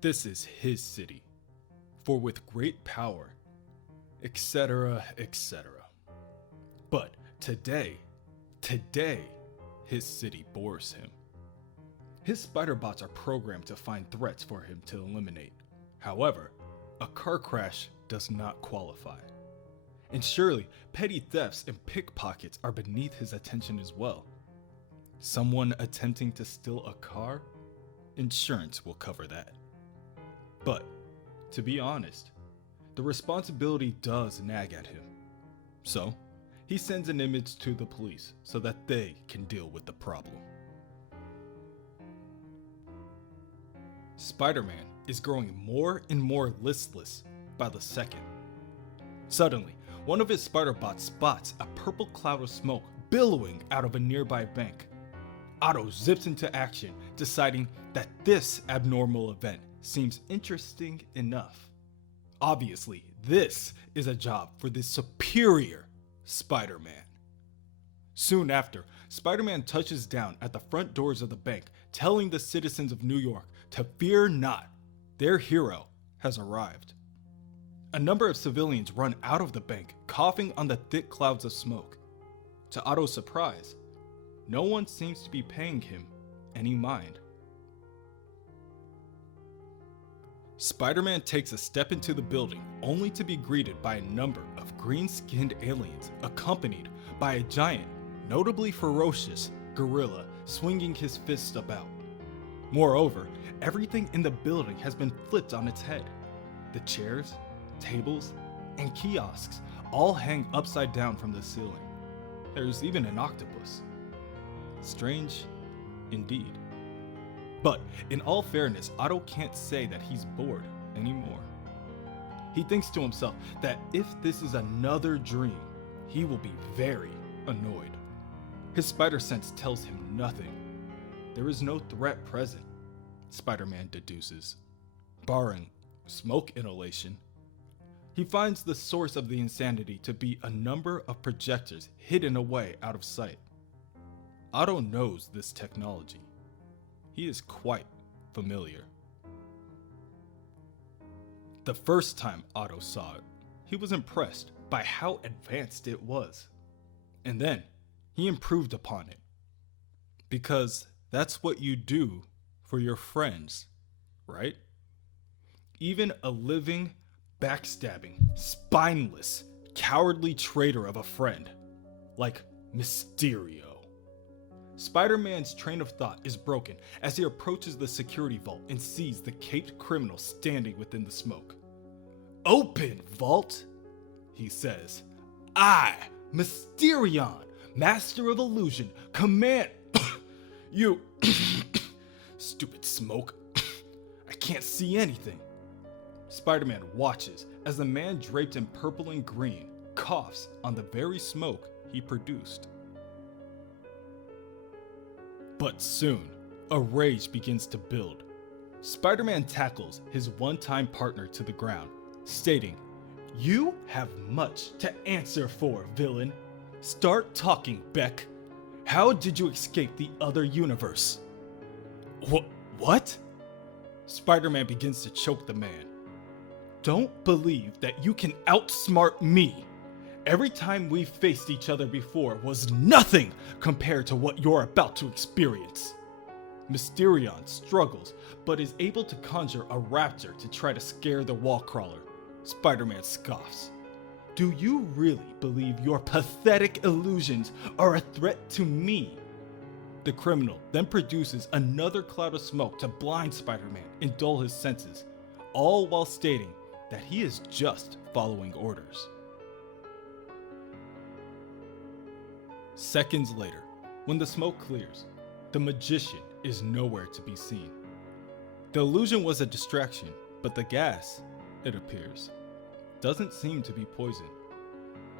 This is his city, for with great power, etc., etc. But today, his city bores him. His spider bots are programmed to find threats for him to eliminate. However, a car crash does not qualify. And surely, petty thefts and pickpockets are beneath his attention as well. Someone attempting to steal a car? Insurance will cover that. But, to be honest, the responsibility does nag at him. So, he sends an image to the police so that they can deal with the problem. Spider-Man is growing more and more listless by the second. Suddenly, one of his spider bots spots a purple cloud of smoke billowing out of a nearby bank. Otto zips into action, deciding that this abnormal event seems interesting enough. Obviously, this is a job for the superior Spider-Man. Soon after, Spider-Man touches down at the front doors of the bank, telling the citizens of New York to fear not, their hero has arrived. A number of civilians run out of the bank, coughing on the thick clouds of smoke. To Otto's surprise, no one seems to be paying him any mind. Spider-Man takes a step into the building only to be greeted by a number of green-skinned aliens accompanied by a giant, notably ferocious, gorilla swinging his fists about. Moreover, everything in the building has been flipped on its head. The chairs, tables, and kiosks all hang upside down from the ceiling. There's even an octopus. Strange, indeed. But in all fairness, Otto can't say that he's bored anymore. He thinks to himself that if this is another dream, he will be very annoyed. His spider sense tells him nothing. There is no threat present, Spider-Man deduces, barring smoke inhalation. He finds the source of the insanity to be a number of projectors hidden away out of sight. Otto knows this technology. He is quite familiar. The first time Otto saw it, he was impressed by how advanced it was. And then he improved upon it. Because that's what you do for your friends, right? Even a living, backstabbing, spineless, cowardly traitor of a friend, like Mysterio. Spider-Man's train of thought is broken as he approaches the security vault and sees the caped criminal standing within the smoke. "Open, vault," he says. "I, Mysterion, Master of Illusion, command you." Stupid smoke. I can't see anything. Spider-Man watches as the man draped in purple and green coughs on the very smoke he produced. But soon, a rage begins to build. Spider-Man tackles his one-time partner to the ground, stating, "You have much to answer for, villain. Start talking, Beck. How did you escape the other universe?" What? Spider-Man begins to choke the man. "Don't believe that you can outsmart me. Every time we've faced each other before was nothing compared to what you're about to experience." Mysterion struggles, but is able to conjure a raptor to try to scare the wall crawler. Spider-Man scoffs. "Do you really believe your pathetic illusions are a threat to me?" The criminal then produces another cloud of smoke to blind Spider-Man and dull his senses, all while stating that he is just following orders. Seconds later, when the smoke clears, the magician is nowhere to be seen. The illusion was a distraction, but the gas, it appears, doesn't seem to be poison.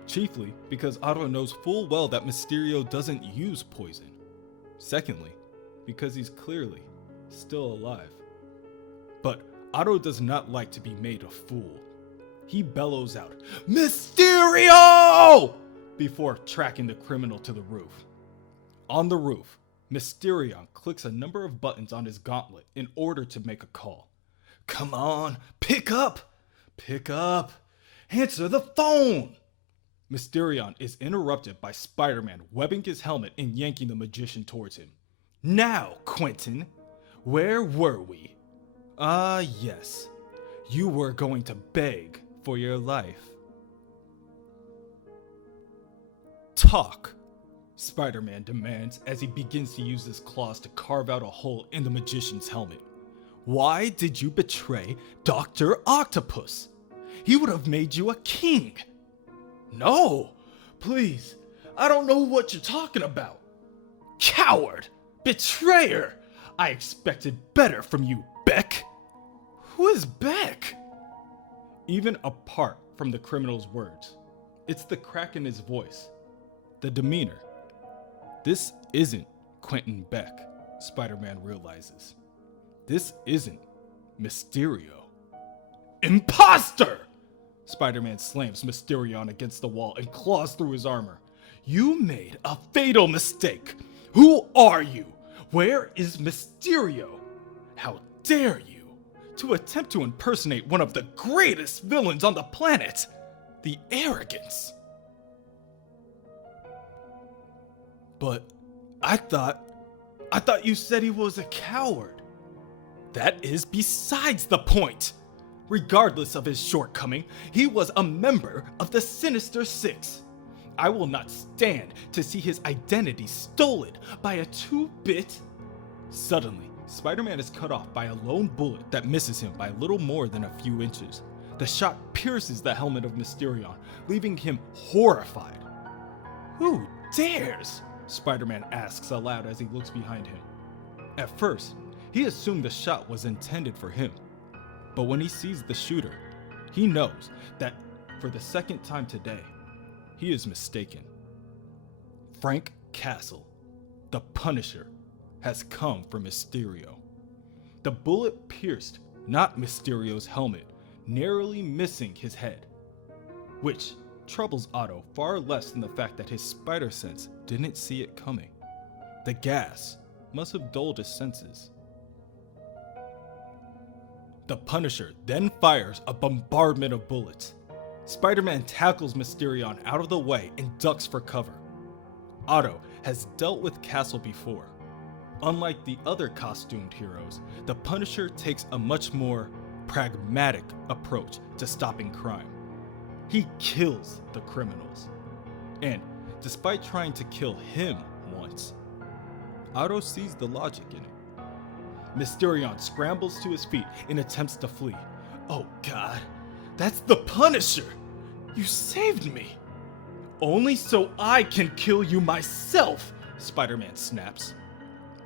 Chiefly because Otto knows full well that Mysterio doesn't use poison. Secondly, because he's clearly still alive. But Otto does not like to be made a fool. He bellows out, "Mysterio!" before tracking the criminal to the roof. On the roof, Mysterio clicks a number of buttons on his gauntlet in order to make a call. Come on, pick up! Pick up! Answer the phone! Mysterion is interrupted by Spider-Man webbing his helmet and yanking the magician towards him. Now, Quentin, where were we? Yes. You were going to beg for your life. Talk, Spider-Man demands as he begins to use his claws to carve out a hole in the magician's helmet. Why did you betray Dr. Octopus? He would have made you a king. No, please, I don't know what you're talking about. Coward, betrayer, I expected better from you, Beck. Who is Beck? Even apart from the criminal's words, it's the crack in his voice, the demeanor. This isn't Quentin Beck, Spider-Man realizes. This isn't Mysterio. Imposter! Spider-Man slams Mysterion against the wall and claws through his armor. You made a fatal mistake. Who are you? Where is Mysterio? How dare you to attempt to impersonate one of the greatest villains on the planet? The arrogance. But I thought you said he was a coward. That is besides the point. Regardless of his shortcoming, he was a member of the Sinister Six. I will not stand to see his identity stolen by a two-bit... Suddenly, Spider-Man is cut off by a lone bullet that misses him by little more than a few inches. The shot pierces the helmet of Mysterion, leaving him horrified. Who dares? Spider-Man asks aloud as he looks behind him. At first, he assumed the shot was intended for him. But when he sees the shooter, he knows that for the second time today, he is mistaken. Frank Castle, the Punisher, has come for Mysterio. The bullet pierced not Mysterio's helmet, narrowly missing his head, which troubles Otto far less than the fact that his spider sense didn't see it coming. The gas must have dulled his senses. The Punisher then fires a bombardment of bullets. Spider-Man tackles Mysterion out of the way and ducks for cover. Otto has dealt with Castle before. Unlike the other costumed heroes, the Punisher takes a much more pragmatic approach to stopping crime. He kills the criminals. And despite trying to kill him once, Otto sees the logic in it. Mysterion scrambles to his feet and attempts to flee. Oh God, that's the Punisher! You saved me! Only so I can kill you myself, Spider-Man snaps.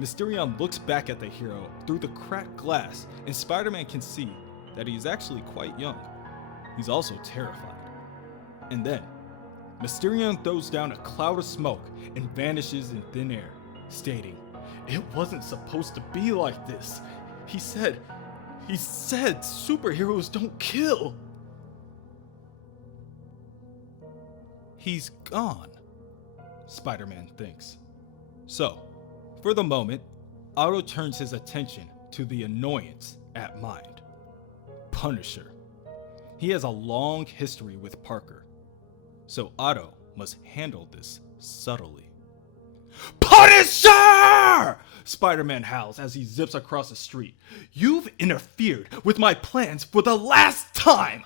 Mysterion looks back at the hero through the cracked glass, and Spider-Man can see that he is actually quite young. He's also terrified. And then, Mysterion throws down a cloud of smoke and vanishes in thin air, stating, "It wasn't supposed to be like this. He said superheroes don't kill." He's gone, Spider-Man thinks. So, for the moment, Otto turns his attention to the annoyance at mind. Punisher. He has a long history with Parker, so Otto must handle this subtly. Punisher! Spider-Man howls as he zips across the street. You've interfered with my plans for the last time!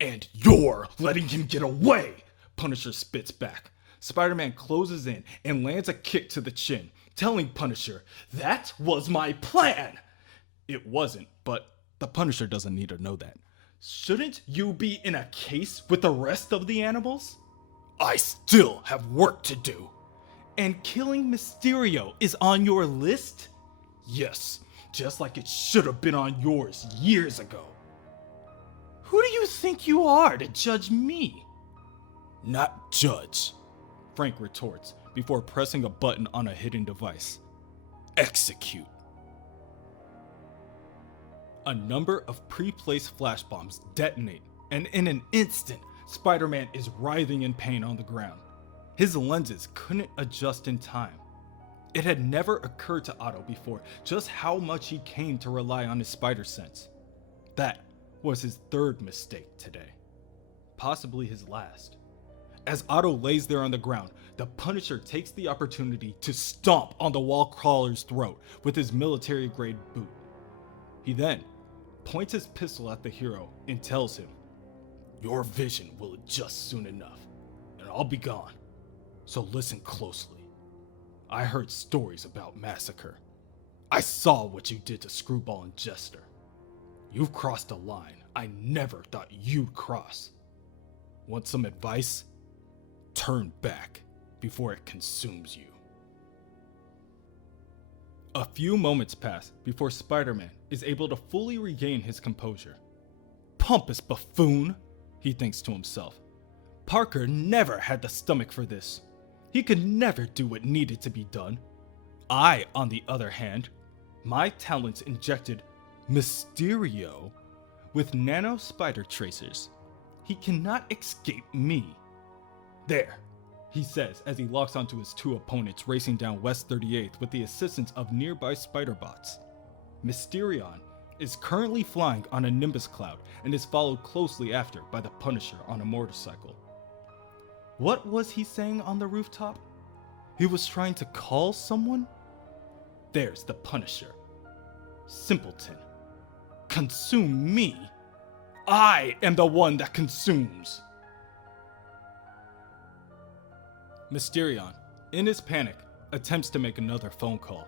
And you're letting him get away, Punisher spits back. Spider-Man closes in and lands a kick to the chin, telling Punisher, "That was my plan!" It wasn't, but the Punisher doesn't need to know that. Shouldn't you be in a case with the rest of the animals? I still have work to do. And killing Mysterio is on your list? Yes, just like it should have been on yours years ago. Who do you think you are to judge me? Not judge, Frank retorts before pressing a button on a hidden device. Execute. A number of pre-placed flash bombs detonate, and in an instant, Spider-Man is writhing in pain on the ground. His lenses couldn't adjust in time. It had never occurred to Otto before just how much he came to rely on his spider sense. That was his third mistake today. Possibly his last. As Otto lays there on the ground, the Punisher takes the opportunity to stomp on the wall crawler's throat with his military-grade boot. He then points his pistol at the hero and tells him, "Your vision will adjust soon enough, and I'll be gone. So listen closely. I heard stories about massacre. I saw what you did to Screwball and Jester. You've crossed a line I never thought you'd cross. Want some advice? Turn back before it consumes you." A few moments pass before Spider-Man is able to fully regain his composure. Pompous buffoon, he thinks to himself. Parker never had the stomach for this. He could never do what needed to be done. I, on the other hand, my talents injected Mysterio with nano spider tracers. He cannot escape me. There, he says as he locks onto his two opponents racing down West 38th with the assistance of nearby spider bots. Mysterion is currently flying on a Nimbus cloud and is followed closely after by the Punisher on a motorcycle. What was he saying on the rooftop? He was trying to call someone? There's the Punisher. Simpleton. Consume me? I am the one that consumes. Mysterion, in his panic, attempts to make another phone call.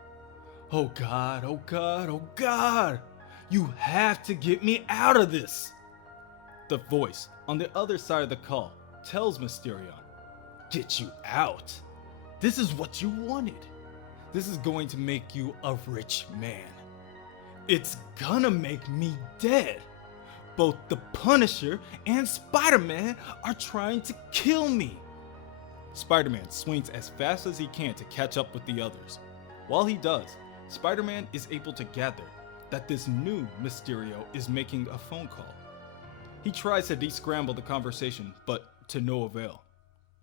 Oh God, oh God, oh God! You have to get me out of this! The voice on the other side of the call tells Mysterion, "Get you out? This is what you wanted. This is going to make you a rich man. It's gonna make me dead. Both the Punisher and Spider-Man are trying to kill me." Spider-Man swings as fast as he can to catch up with the others. While he does, Spider-Man is able to gather that this new Mysterio is making a phone call. He tries to descramble the conversation, but to no avail.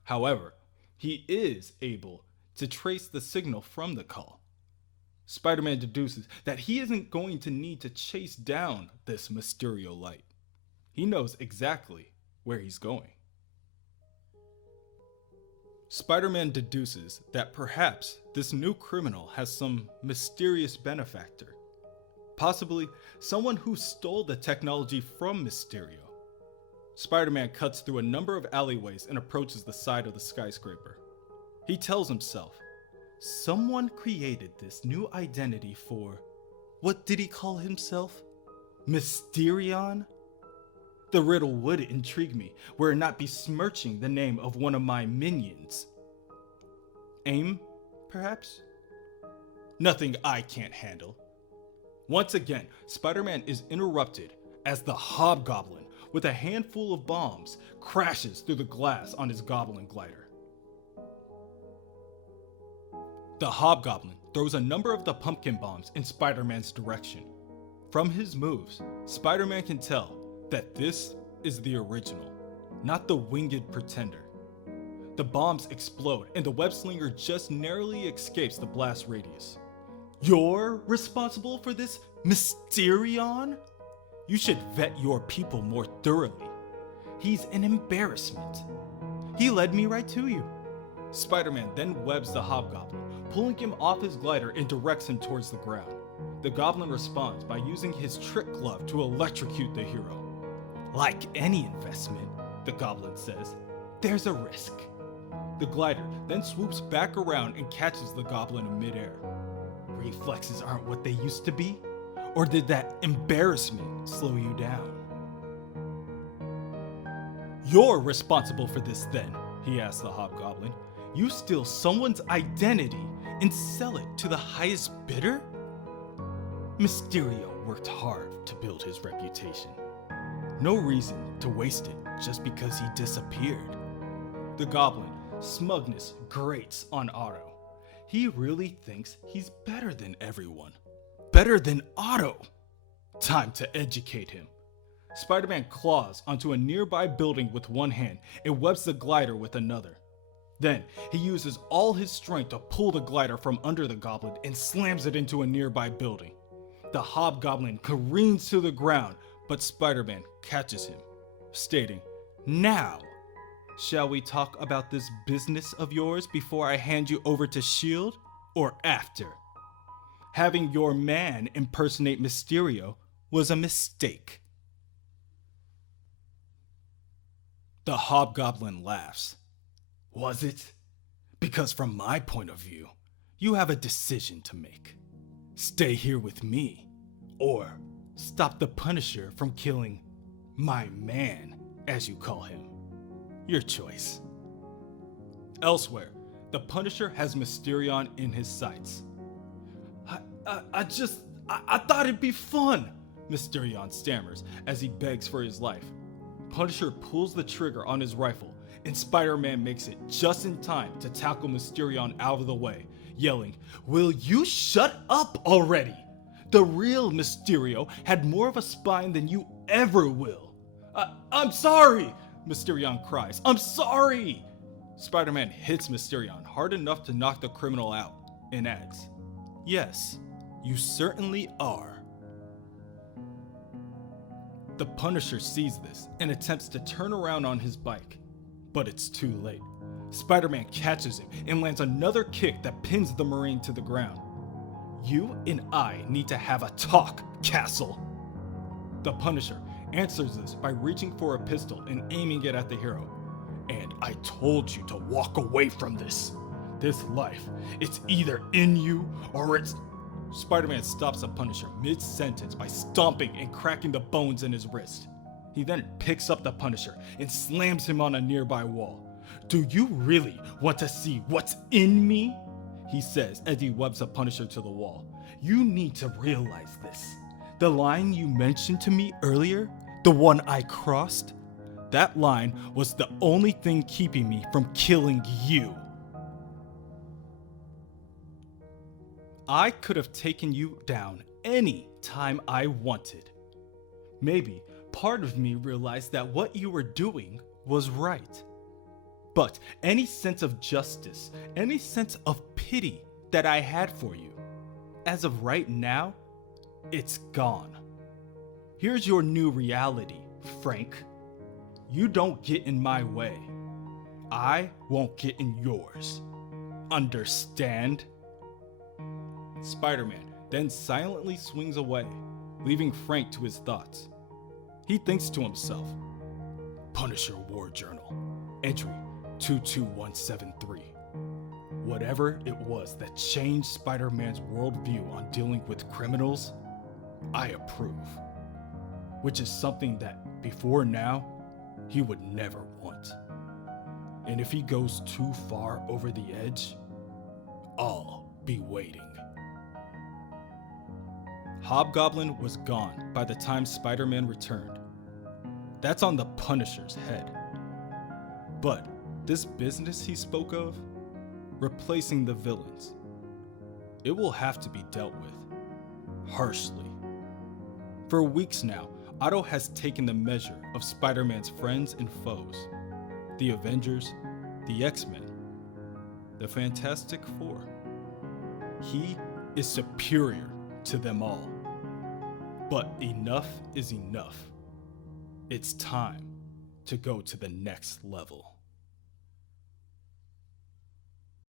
However, he is able to trace the signal from the call. Spider-Man deduces that he isn't going to need to chase down this Mysterio light. He knows exactly where he's going. Spider-Man deduces that perhaps this new criminal has some mysterious benefactor. Possibly someone who stole the technology from Mysterio. Spider-Man cuts through a number of alleyways and approaches the side of the skyscraper. He tells himself, someone created this new identity for, what did he call himself? Mysterion? The riddle would intrigue me were it not besmirching the name of one of my minions. AIM, perhaps? Nothing I can't handle. Once again, Spider-Man is interrupted as the Hobgoblin, with a handful of bombs, crashes through the glass on his goblin glider. The Hobgoblin throws a number of the pumpkin bombs in Spider-Man's direction. From his moves, Spider-Man can tell that this is the original, not the winged pretender. The bombs explode and the web-slinger just narrowly escapes the blast radius. You're responsible for this, Mysterion? You should vet your people more thoroughly. He's an embarrassment. He led me right to you. Spider-Man then webs the Hobgoblin, pulling him off his glider and directs him towards the ground. The Goblin responds by using his trick glove to electrocute the hero. Like any investment, the Goblin says, there's a risk. The glider then swoops back around and catches the Goblin in midair. Reflexes aren't what they used to be? Or did that embarrassment slow you down? You're responsible for this then, he asks the Hobgoblin. You steal someone's identity and sell it to the highest bidder? Mysterio worked hard to build his reputation. No reason to waste it just because he disappeared. The Goblin, smugness grates on Otto. He really thinks he's better than everyone. Better than Otto. Time to educate him. Spider-Man claws onto a nearby building with one hand and webs the glider with another. Then, he uses all his strength to pull the glider from under the goblin and slams it into a nearby building. The hobgoblin careens to the ground, but Spider-Man catches him, stating, "Now, shall we talk about this business of yours before I hand you over to S.H.I.E.L.D., or after? Having your man impersonate Mysterio was a mistake." The hobgoblin laughs. "Was it? Because from my point of view, you have a decision to make. Stay here with me, or stop the Punisher from killing my man, as you call him. Your choice." Elsewhere, the Punisher has Mysterion in his sights. I thought it'd be fun," Mysterion stammers as he begs for his life. Punisher pulls the trigger on his rifle, and Spider-Man makes it just in time to tackle Mysterion out of the way, yelling, "Will you shut up already? The real Mysterio had more of a spine than you ever will." I'm sorry," Mysterion cries. "I'm sorry." Spider-Man hits Mysterion hard enough to knock the criminal out, and adds, "Yes, you certainly are." The Punisher sees this and attempts to turn around on his bike, but it's too late. Spider-Man catches him and lands another kick that pins the Marine to the ground. "You and I need to have a talk, Castle." The Punisher answers this by reaching for a pistol and aiming it at the hero. "And I told you to walk away from this. This life, it's either in you or it's..." Spider-Man stops the Punisher mid-sentence by stomping and cracking the bones in his wrist. He then picks up the Punisher and slams him on a nearby wall. "Do you really want to see what's in me?" he says as he webs the Punisher to the wall. "You need to realize this. The line you mentioned to me earlier, the one I crossed, that line was the only thing keeping me from killing you. I could have taken you down any time I wanted. Maybe part of me realized that what you were doing was right. But any sense of justice, any sense of pity that I had for you, as of right now, it's gone. Here's your new reality, Frank. You don't get in my way. I won't get in yours. Understand?" Spider-Man then silently swings away, leaving Frank to his thoughts. He thinks to himself, "Punisher War Journal, entry 22173. Whatever it was that changed Spider-Man's worldview on dealing with criminals, I approve. Which is something that, before now, he would never want. And if he goes too far over the edge, I'll be waiting." Hobgoblin was gone by the time Spider-Man returned. That's on the Punisher's head. But this business he spoke of, replacing the villains, it will have to be dealt with harshly. For weeks now, Otto has taken the measure of Spider-Man's friends and foes. The Avengers, the X-Men, the Fantastic Four. He is superior to them all. But enough is enough. It's time to go to the next level.